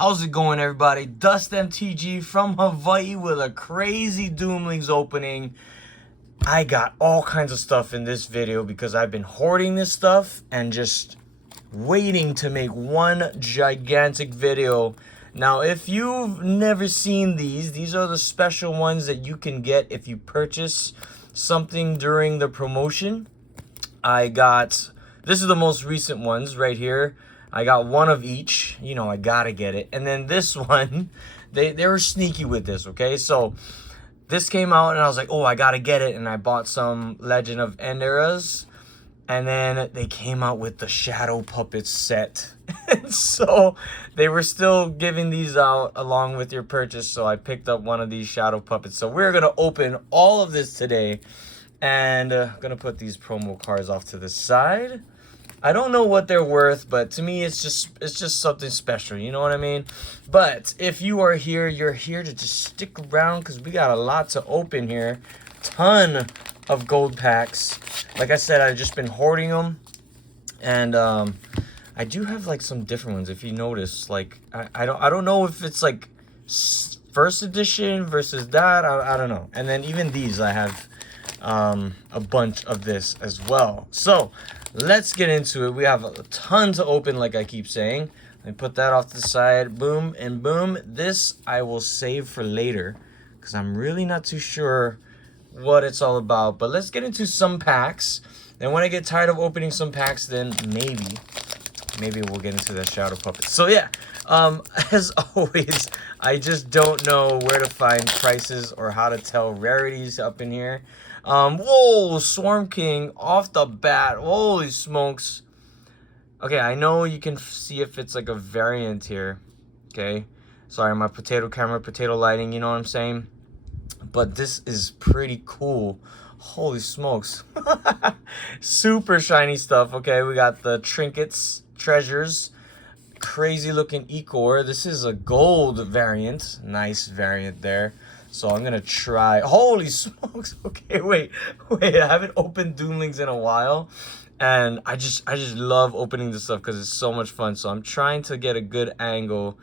How's it going, everybody? DustMTG from Hawaii with a crazy Doomlings opening. I got all kinds of stuff in this video because I've been hoarding this stuff and just waiting to make one gigantic video. Now, if you've never seen these are the special ones that you can get if you purchase something during the promotion. This is the most recent ones right here. I got one of each, you know, I gotta get it. And then this one, they were sneaky with this, okay? So this came out and I was like, oh, I gotta get it. And I bought some Legend of Enderas. And then they came out with the Shadow Puppets set. And so they were still giving these out along with your purchase. So I picked up one of these Shadow Puppets. So we're gonna open all of this today. And I'm gonna put these promo cards off to the side. I don't know what they're worth, but to me, it's just something special. You know what I mean? But if you are here, you're here to just stick around because we got a lot to open here. Ton of gold packs. Like I said, I've just been hoarding them, and I do have like some different ones. If you notice, like I don't know if it's like first edition versus that. I don't know. And then even these, I have a bunch of this as well. So let's get into it. We have a ton to open, like I keep saying. Let me put that off to the side. Boom and boom. This I will save for later because I'm really not too sure what it's all about. But let's get into some packs. And when I get tired of opening some packs, then maybe we'll get into the Shadow Puppets. So yeah, as always, I just don't know where to find prices or how to tell rarities up in here. Whoa, Swarm King off the bat. Holy smokes. Okay, I know you can see if it's like a variant here. Okay. Sorry, my potato camera, potato lighting, you know what I'm saying? But this is pretty cool. Holy smokes. Super shiny stuff. Okay, we got the trinkets, treasures. Crazy looking Ecor. This is a gold variant. Nice variant there. So I'm gonna try. Holy smokes! Okay, wait. I haven't opened Doomlings in a while, and I just love opening this stuff because it's so much fun. So I'm trying to get a good angle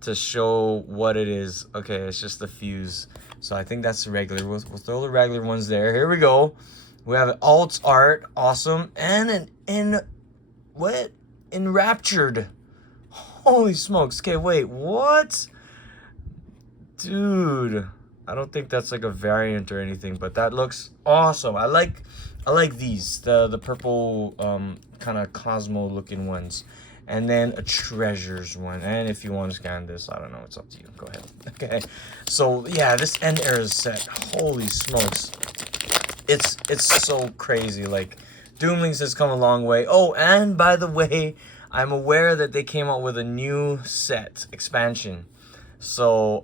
to show what it is. Okay, it's just the fuse. So I think that's the regular. We'll throw the regular ones there. Here we go. We have an alt art, awesome, and an enraptured. Holy smokes! Okay, wait, what? Dude. I don't think that's like a variant or anything, but that looks awesome. I like these, the purple kind of Cosmo looking ones. And then a treasures one. And if you want to scan this, I don't know, it's up to you. Go ahead. Okay. So yeah, this Enderas set, holy smokes. It's so crazy. Like Doomlings has come a long way. Oh, and by the way, I'm aware that they came out with a new set expansion. So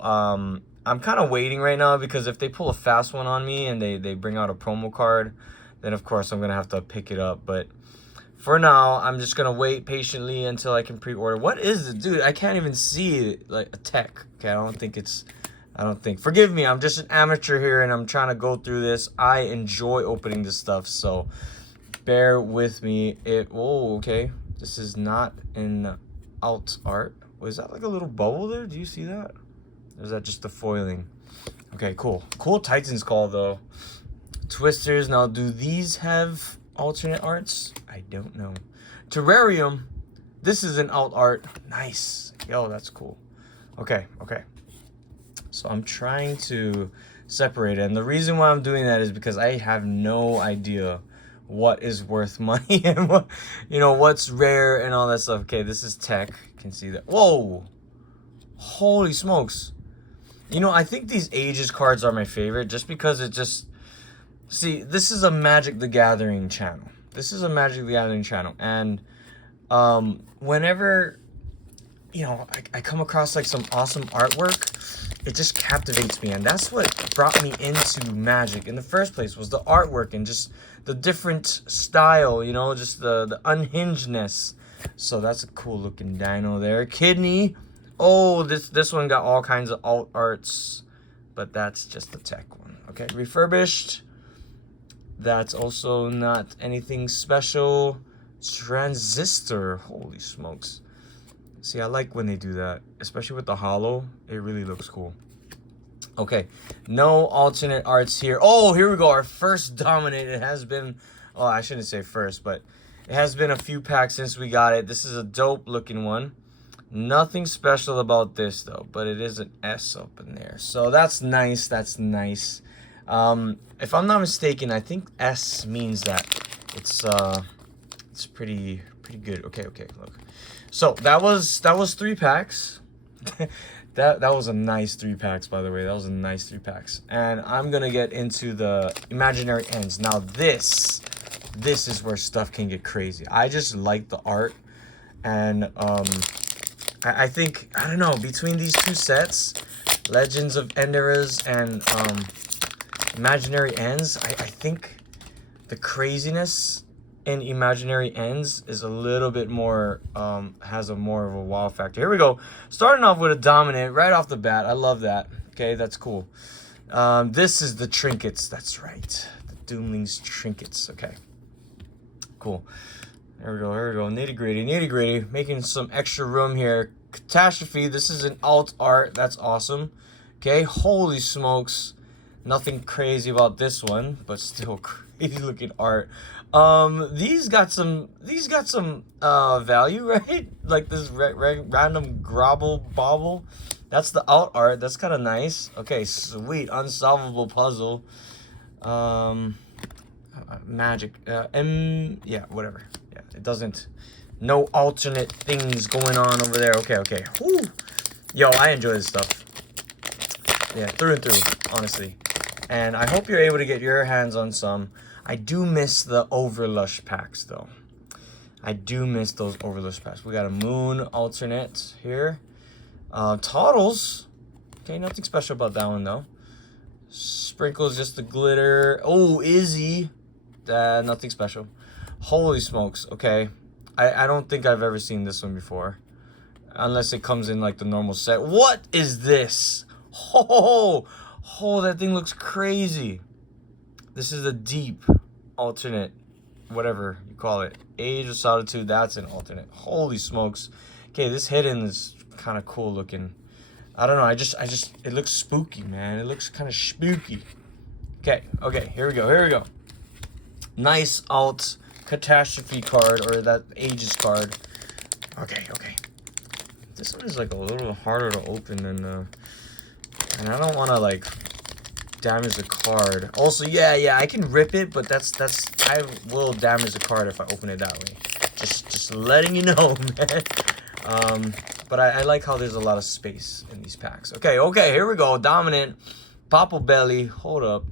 I'm kind of waiting right now because if they pull a fast one on me and they bring out a promo card, then of course I'm going to have to pick it up. But for now, I'm just going to wait patiently until I can pre-order. What is it? Dude, I can't even see like a tech. Okay, I don't think. Forgive me, I'm just an amateur here and I'm trying to go through this. I enjoy opening this stuff, so bear with me. Oh, okay. This is not in alt art. Was that like a little bubble there? Do you see that? Or is that just the foiling? Okay, cool. Cool Titan's Call, though. Twisters. Now, do these have alternate arts? I don't know. Terrarium. This is an alt art. Nice. Yo, that's cool. Okay. So I'm trying to separate it. And the reason why I'm doing that is because I have no idea what is worth money and what, you know, what's rare and all that stuff. Okay, this is tech. You can see that. Whoa. Holy smokes. You know, I think these Ages cards are my favorite just because it just... See, this is a Magic the Gathering channel. And whenever, you know, I come across like some awesome artwork, it just captivates me. And that's what brought me into Magic in the first place, was the artwork and just the different style, you know, just the unhingedness. So that's a cool looking dino there. Kidney. Oh, this one got all kinds of alt arts, but that's just the tech one. Okay, refurbished. That's also not anything special. Transistor. Holy smokes. See, I like when they do that, especially with the hollow. It really looks cool. Okay, no alternate arts here. Oh, here we go. Our first dominant. It has been, oh, I shouldn't say first, but it has been a few packs since we got it. This is a dope looking one. Nothing special about this though, but it is an S up in there. So that's nice. That's nice. If I'm not mistaken, I think S means that it's pretty good. Okay, look. So that was 3 packs. That was a nice 3 packs, by the way. That was a nice 3 packs. And I'm gonna get into the imaginary ends. Now this is where stuff can get crazy. I just like the art, and I think, I don't know, between these 2 sets, Legends of Enderas and Imaginary Ends, I think the craziness in Imaginary Ends is a little bit more, has a more of a wow factor. Here we go. Starting off with a dominant right off the bat. I love that. Okay, that's cool. This is the trinkets. That's right. The DOOMLINGS trinkets. Okay, cool. Here we go. Nitty gritty. Making some extra room here. Catastrophe. This is an alt art. That's awesome. Okay, holy smokes. Nothing crazy about this one, but still crazy looking art. These got some value, right? Like this random grobble bobble. That's the alt art. That's kind of nice. Okay, sweet. Unsolvable puzzle. Magic. Yeah, whatever. Yeah, it doesn't. No alternate things going on over there. Okay. Whew. Yo, I enjoy this stuff. Yeah, through and through, honestly. And I hope you're able to get your hands on some. I do miss the Overlush packs, though. I do miss those Overlush packs. We got a Moon alternate here. Toddles. Okay, nothing special about that one, though. Sprinkles, just the glitter. Oh, Izzy. Nothing special. Holy smokes. Okay. I don't think I've ever seen this one before. Unless it comes in, like, the normal set. What is this? Oh, that thing looks crazy. This is a deep alternate, whatever you call it. Age of Solitude, that's an alternate. Holy smokes. Okay, this hidden is kind of cool looking. I don't know, it looks spooky, man. It looks kind of spooky. Okay, here we go. Nice alt catastrophe card, or that Ages card. Okay. This one is like a little harder to open than, and I don't want to like damage the card. Also, yeah, I can rip it, but I will damage the card if I open it that way. Just letting you know, man. But I like how there's a lot of space in these packs. Okay, here we go. Dominant, Popple Belly. Hold up.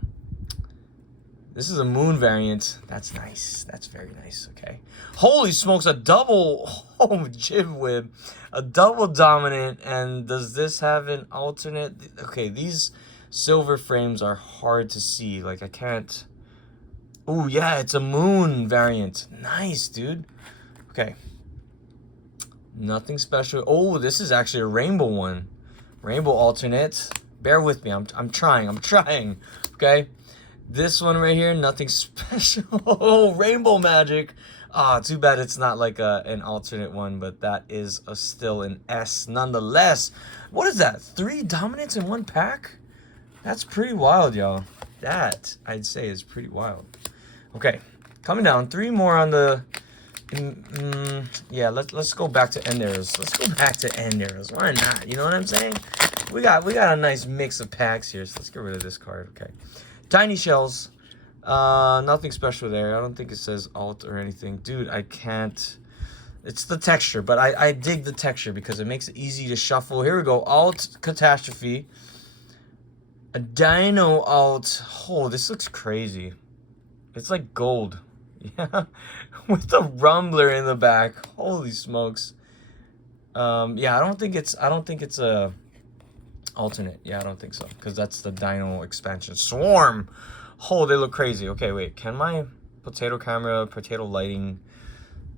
This is a Moon variant. That's nice. That's very nice. Okay. Holy smokes, a double. Oh, Jib Whip. A double dominant. And does this have an alternate? Okay, these silver frames are hard to see. Like, I can't. Oh, yeah, it's a Moon variant. Nice, dude. Okay. Nothing special. Oh, this is actually a rainbow one. Rainbow alternate. Bear with me. I'm trying. Okay. This one right here, nothing special. Oh, Rainbow Magic. Ah, too bad it's not like an alternate one, but that is still an S nonetheless. What is that? 3 dominants in 1 pack? That's pretty wild, y'all. That, I'd say, is pretty wild. Okay, coming down. 3 more on the... yeah, let's go back to Enderas. Why not? You know what I'm saying? We got a nice mix of packs here, so let's get rid of this card. Okay. Tiny shells. Nothing special there. I don't think it says alt or anything. Dude, I can't. It's the texture, but I dig the texture because it makes it easy to shuffle. Here we go. Alt Catastrophe. A Dino alt. Oh, this looks crazy. It's like gold. Yeah. With the rumbler in the back. Holy smokes. Yeah, I don't think it's a alternate. Yeah, I don't think so, because that's the Dino expansion. Swarm. Oh, they look crazy. Okay, wait, can my potato lighting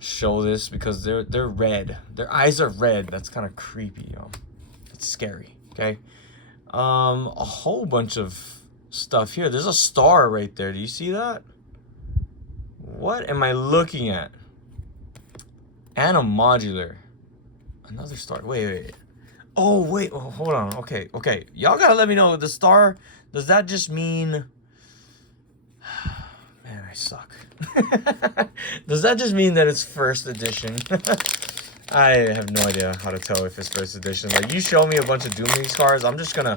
show this? Because they're red. Their eyes are red. That's kind of creepy, yo. It's scary. Okay. A whole bunch of stuff here. There's a star right there. Do you see that? What am I looking at? And a modular. Another star. Wait. Oh, wait. Oh, hold on. Okay. Y'all gotta let me know. The star, does that just mean... Man, I suck. Does that just mean that it's first edition? I have no idea how to tell if it's first edition. Like, you show me a bunch of DOOMLINGS cards, I'm just gonna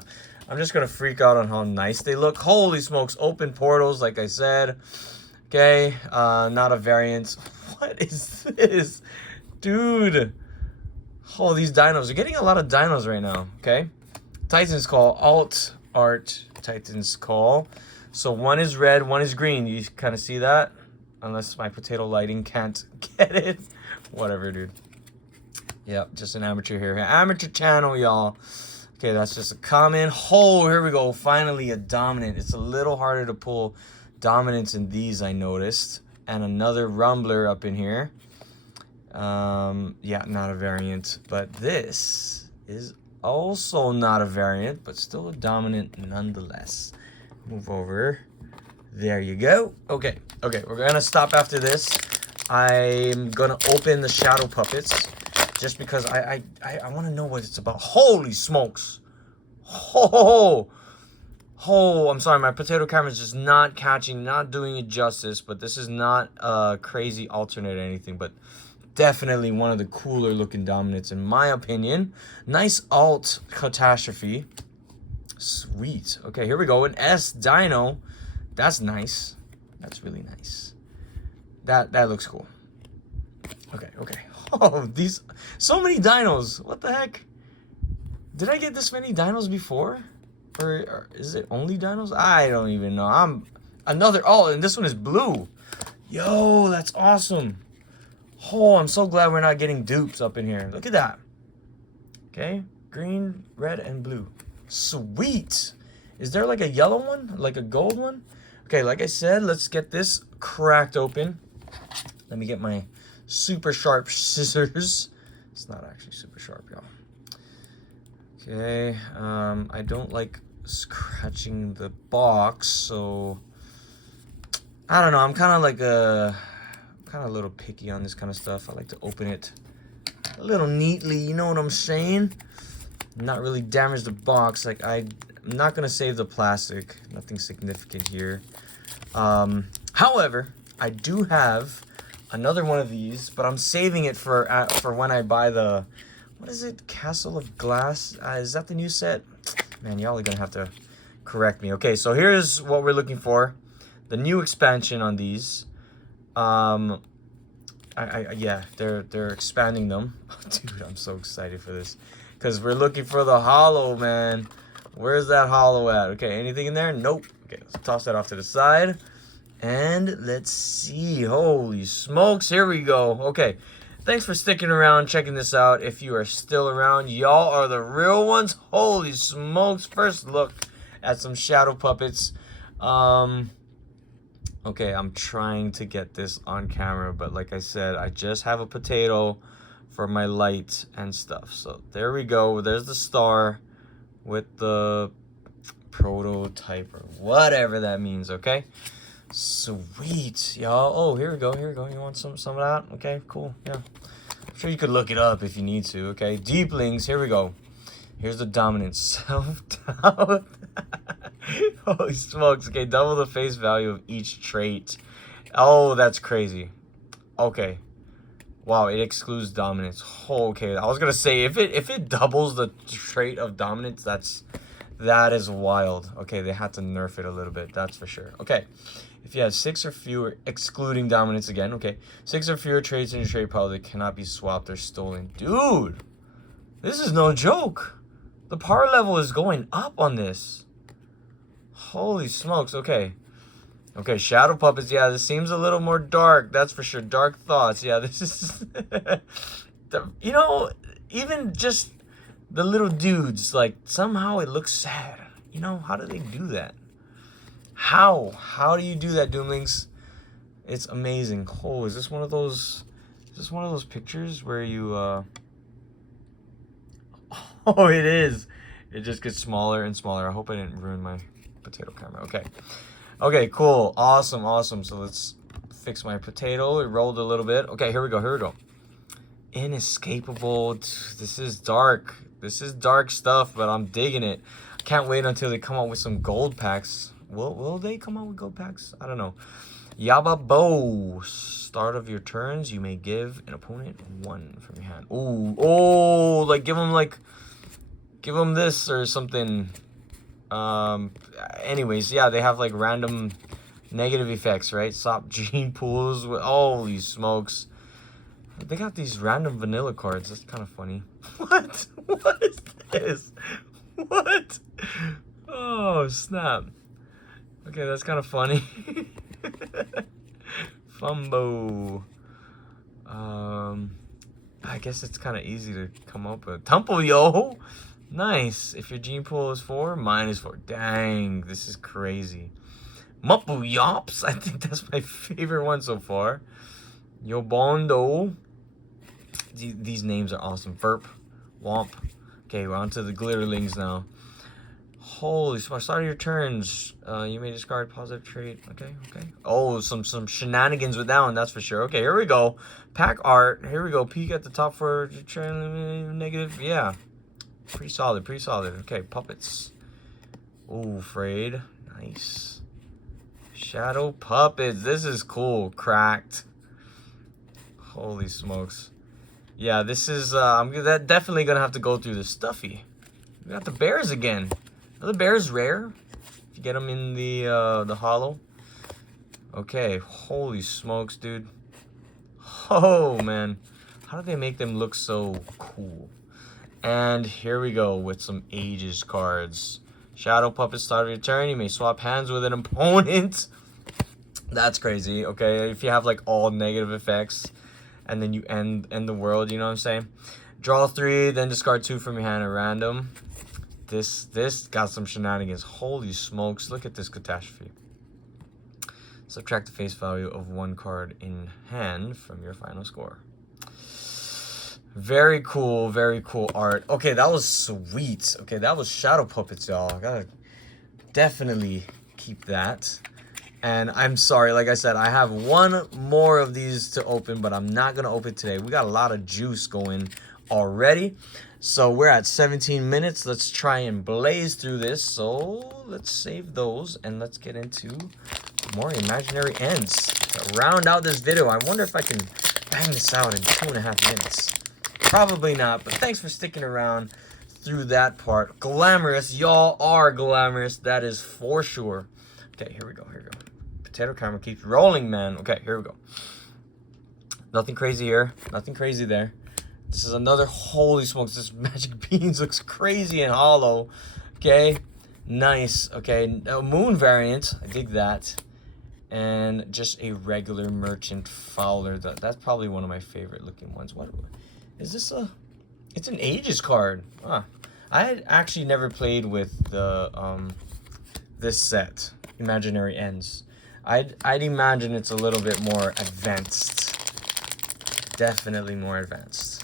freak out on how nice they look. Holy smokes, open portals, like I said. Okay, not a variant. What is this? Dude. Oh, these dinos. We're getting a lot of dinos right now, okay? Titan's Call, alt art Titan's Call. So one is red, one is green. You kind of see that? Unless my potato lighting can't get it. Whatever, dude. Yep, just an amateur here. Amateur channel, y'all. Okay, that's just a comment. Oh, here we go. Finally, a dominant. It's a little harder to pull dominance in these, I noticed. And another rumbler up in here. Yeah, not a variant. But this is also not a variant, but still a dominant nonetheless. Move over. There you go. Okay, we're gonna stop after this. I'm gonna open the shadow puppets just because I want to know what it's about. Holy smokes! Oh, I'm sorry, my potato camera is just not catching, not doing it justice. But this is not a crazy alternate or anything, but definitely one of the cooler looking dominants in my opinion. Nice alt catastrophe. Sweet. Okay, here we go. An S Dino. That's nice. That's really nice. That looks cool. Okay. Oh, these so many dinos. What the heck? Did I get this many dinos before? Or is it only dinos? I don't even know. Oh, and this one is blue. Yo, that's awesome. Oh, I'm so glad we're not getting dupes up in here. Look at that. Okay, green, red, and blue. Sweet. Is there like a yellow one? Like a gold one? Okay, like I said, let's get this cracked open. Let me get my super sharp scissors. It's not actually super sharp, y'all. Okay, I don't like scratching the box, so I don't know. I'm kind of like a little picky on this kind of stuff. I like to open it a little neatly, you know what I'm saying? Not really damage the box. Like, I'm not gonna save the plastic. Nothing significant here. However, I do have another one of these, but I'm saving it for when I buy the, what is it? Castle of Glass? Is that the new set? Man, y'all are gonna have to correct me. Okay, so here's what we're looking for. The new expansion on these. Yeah, they're expanding them. Dude, I'm so excited for this. Because we're looking for the hollow, man. Where's that hollow at? Okay, anything in there? Nope. Okay, let's toss that off to the side. And let's see. Holy smokes, here we go. Okay, thanks for sticking around, checking this out. If you are still around, y'all are the real ones. Holy smokes. First look at some shadow puppets. Okay, I'm trying to get this on camera, but like I said, I just have a potato for my light and stuff. So there we go. There's the star with the prototype or whatever that means, okay? Sweet, y'all. Oh, here we go. You want some of that? Okay, cool. Yeah. I'm sure you could look it up if you need to, okay? DOOMLINGS, here we go. Here's the dominant. Self-doubt. Holy smokes. Okay, double the face value of each trait. Oh, that's crazy. Okay. Wow, it excludes dominance. Oh, okay, I was gonna say if it doubles the trait of dominance, that is wild. Okay, they had to nerf it a little bit, that's for sure. Okay, if you have 6 or fewer, excluding dominance again, okay, 6 or fewer traits in your trait pile that cannot be swapped or stolen. Dude, this is no joke. The power level is going up on this. Holy smokes. Okay, shadow puppets. Yeah, this seems a little more dark, that's for sure. Dark thoughts. Yeah, this is you know, even just the little dudes, like, somehow it looks sad. You know, how do they do that? How do you do that, DOOMLINGS? It's amazing. Oh, is this one of those pictures where you oh, it is. It just gets smaller and smaller. I hope I didn't ruin my potato camera. Okay, cool. Awesome. So let's fix my potato. It rolled a little bit. Okay, here we go. Inescapable. This is dark. This is dark stuff, but I'm digging it. Can't wait until they come out with some gold packs. Will they come out with gold packs? I don't know. Yababo. Start of your turns, you may give an opponent 1 from your hand. Ooh, oh, like give them this or something. Anyways, yeah, they have like random negative effects, right? Stop gene pools with, holy smokes. They got these random vanilla cards. That's kind of funny. What? What is this? What? Oh, snap. Okay, that's kind of funny. Fumbo. I guess it's kind of easy to come up with. Tumble, yo! Nice. If your gene pool is 4, mine is 4. Dang, this is crazy. Muppu Yops. I think that's my favorite one so far. Yobondo. These names are awesome. Verp. Womp. Okay, we're on to the glitterlings now. Holy smart. Start of your turns. You may discard positive trait. Okay. Oh, some shenanigans with that one, that's for sure. Okay, here we go. Pack art. Here we go. Peek at the top for negative. Yeah. Pretty solid. Okay, puppets. Oh, frayed. Nice. Shadow puppets. This is cool. Cracked. Holy smokes. Yeah, this is I'm definitely gonna have to go through the stuffy. We got the bears again. Are the bears rare? If you get them in the hollow. Okay, holy smokes, dude. Oh man, how do they make them look so cool? And here we go with some Ages cards. Shadow puppet, start of your turn. You may swap hands with an opponent. That's crazy. Okay, if you have like all negative effects, and then you end the world, you know what I'm saying? Draw 3, then discard 2 from your hand at random. This got some shenanigans. Holy smokes, look at this catastrophe. Subtract the face value of 1 card in hand from your final score. Very cool art. Okay, that was sweet. Okay, that was Shadow Puppets, y'all. I gotta definitely keep that. And I'm sorry, like I said, I have 1 more of these to open, but I'm not gonna open today. We got a lot of juice going already. So we're at 17 minutes. Let's try and blaze through this. So let's save those and let's get into more imaginary ends to round out this video. I wonder if I can bang this out in 2.5 minutes. Probably not, but thanks for sticking around through that part. Glamorous, y'all are glamorous, that is for sure. Okay, here we go. Potato camera keeps rolling, man. Okay, here we go. Nothing crazy here, nothing crazy there. This is another, holy smokes, this Magic Beans looks crazy and hollow. Okay, nice. Okay, a moon variant, I dig that. And just a regular Merchant Fowler. That's probably one of my favorite looking ones. What is this? It's an Ages card. Huh. I had actually never played with the this set, Imaginary Ends. I'd imagine it's a little bit more advanced. Definitely more advanced.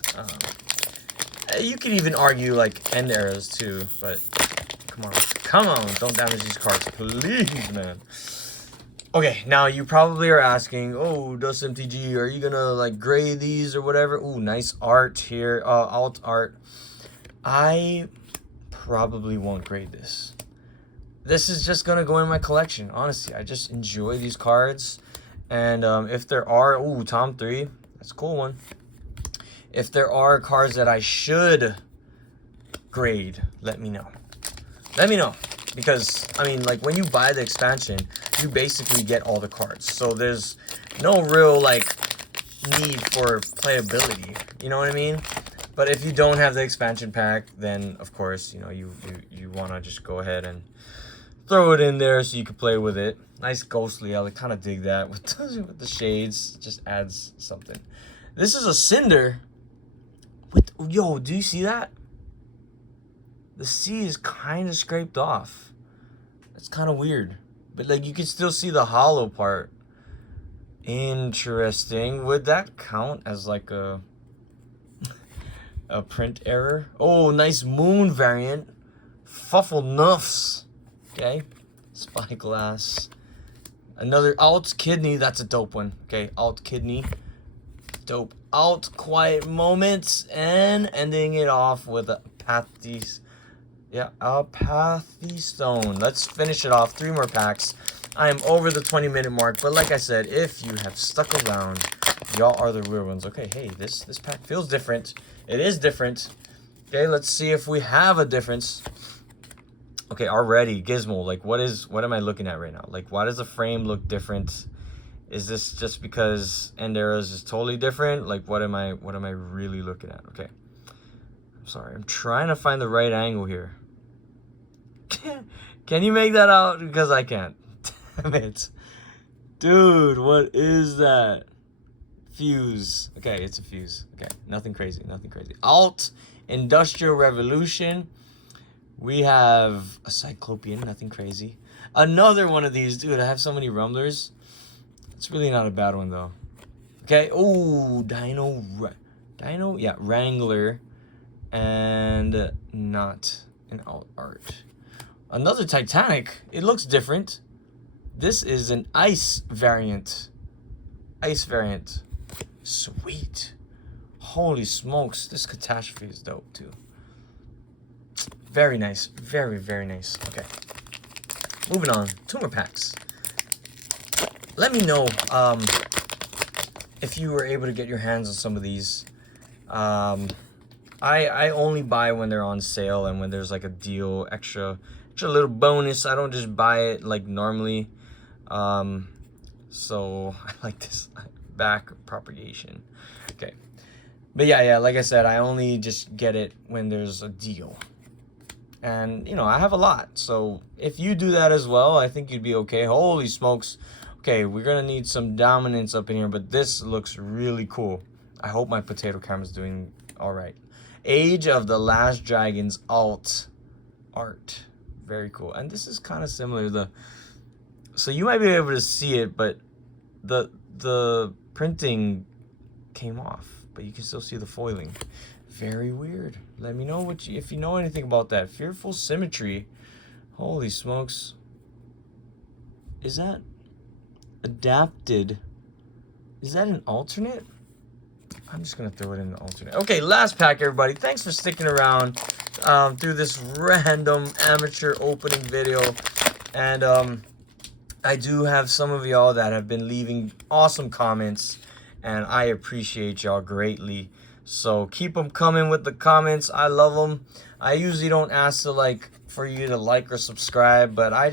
You could even argue like Enderas too, but come on, don't damage these cards, please, man. Okay, now you probably are asking, oh, DustMTG, are you gonna like grade these or whatever? Ooh, nice art here, alt art. I probably won't grade this. This is just gonna go in my collection, honestly. I just enjoy these cards. And if there are, ooh, Tom 3, that's a cool one. If there are cards that I should grade, let me know. Let me know. Because, I mean, like, when you buy the expansion, you basically get all the cards. So there's no real, like, need for playability. You know what I mean? But if you don't have the expansion pack, then, of course, you know, you want to just go ahead and throw it in there so you can play with it. Nice ghostly. I kind of dig that with the shades. Just adds something. This is a Cinder. Yo, do you see that? The C is kind of scraped off. It's kind of weird. But, like, you can still see the hollow part. Interesting. Would that count as, like, a print error? Oh, nice moon variant. Fuffle Nuffs. Okay. Spyglass. Another Alt Kidney. That's a dope one. Okay. Alt Kidney. Dope. alt quiet moments and ending it off with a Apathy Stone. Let's finish it off. 3 more packs. I am over the 20-minute mark, but like I said, if you have stuck around, y'all are the real ones. Okay, hey, this pack feels different. It is different. Okay, let's see if we have a difference. Okay, already Gizmo. Like, what am I looking at right now? Like, why does the frame look different? Is this just because Enderas is totally different? Like, what am I really looking at? Okay, I'm sorry. I'm trying to find the right angle here. Can you make that out? Because I can't. Damn it, dude. What is that? Fuse. Okay, it's a fuse. Okay, nothing crazy. Nothing crazy. Alt Industrial Revolution. We have a Cyclopean, nothing crazy. Another one of these. Dude, I have so many Rumblers. It's really not a bad one, though. Okay, oh, yeah, Wrangler. And not an alt art. Another Titanic. It looks different. This is an ice variant. Ice variant. Sweet. Holy smokes. This catastrophe is dope, too. Very nice. Very, very nice. Okay. Moving on. 2 more packs. Let me know if you were able to get your hands on some of these. I only buy when they're on sale and when there's like a deal, extra little bonus. I don't just buy it like normally. So I like this back propagation. Okay. But yeah, like I said, I only just get it when there's a deal. And, you know, I have a lot. So if you do that as well, I think you'd be okay. Holy smokes. Okay, we're going to need some dominance up in here, but this looks really cool. I hope my potato camera's doing all right. Age of the Last Dragons alt art. Very cool. And this is kind of similar. So you might be able to see it, but the printing came off, but you can still see the foiling. Very weird. Let me know if you know anything about that. Fearful Symmetry. Holy smokes. Is that adapted? Is that an alternate? I'm just gonna throw it in the alternate. Okay, last pack, everybody. Thanks for sticking around through this random amateur opening video. And I do have some of y'all that have been leaving awesome comments, and I appreciate y'all greatly. So keep them coming with the comments. I love them. I usually don't ask for you to like or subscribe, but I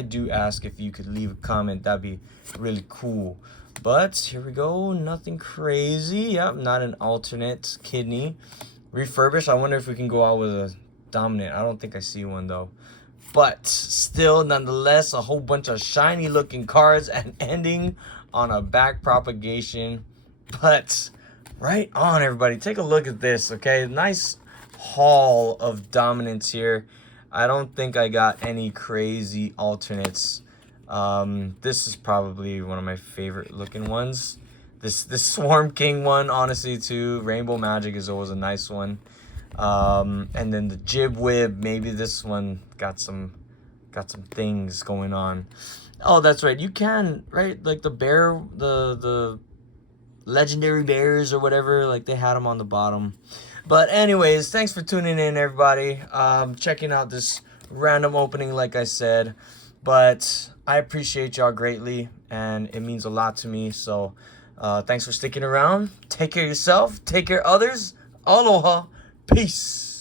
do ask if you could leave a comment. That'd be really cool. But here we go. Nothing crazy. Yep, not an alternate kidney. Refurbished. I wonder if we can go out with a dominant. I don't think I see one though. But still, nonetheless, a whole bunch of shiny looking cards and ending on a back propagation. But right on, everybody. Take a look at this, okay? Nice haul of dominance here. I don't think I got any crazy alternates. This is probably one of my favorite looking ones. This Swarm King one, honestly, too. Rainbow Magic is always a nice one. And then the Jibwib, maybe this one got some things going on. Oh, that's right. You can, right? Like the bear, the legendary bears or whatever, like they had them on the bottom. But anyways, thanks for tuning in, everybody. Checking out this random opening, like I said. But I appreciate y'all greatly, and it means a lot to me. So thanks for sticking around. Take care of yourself. Take care of others. Aloha. Peace.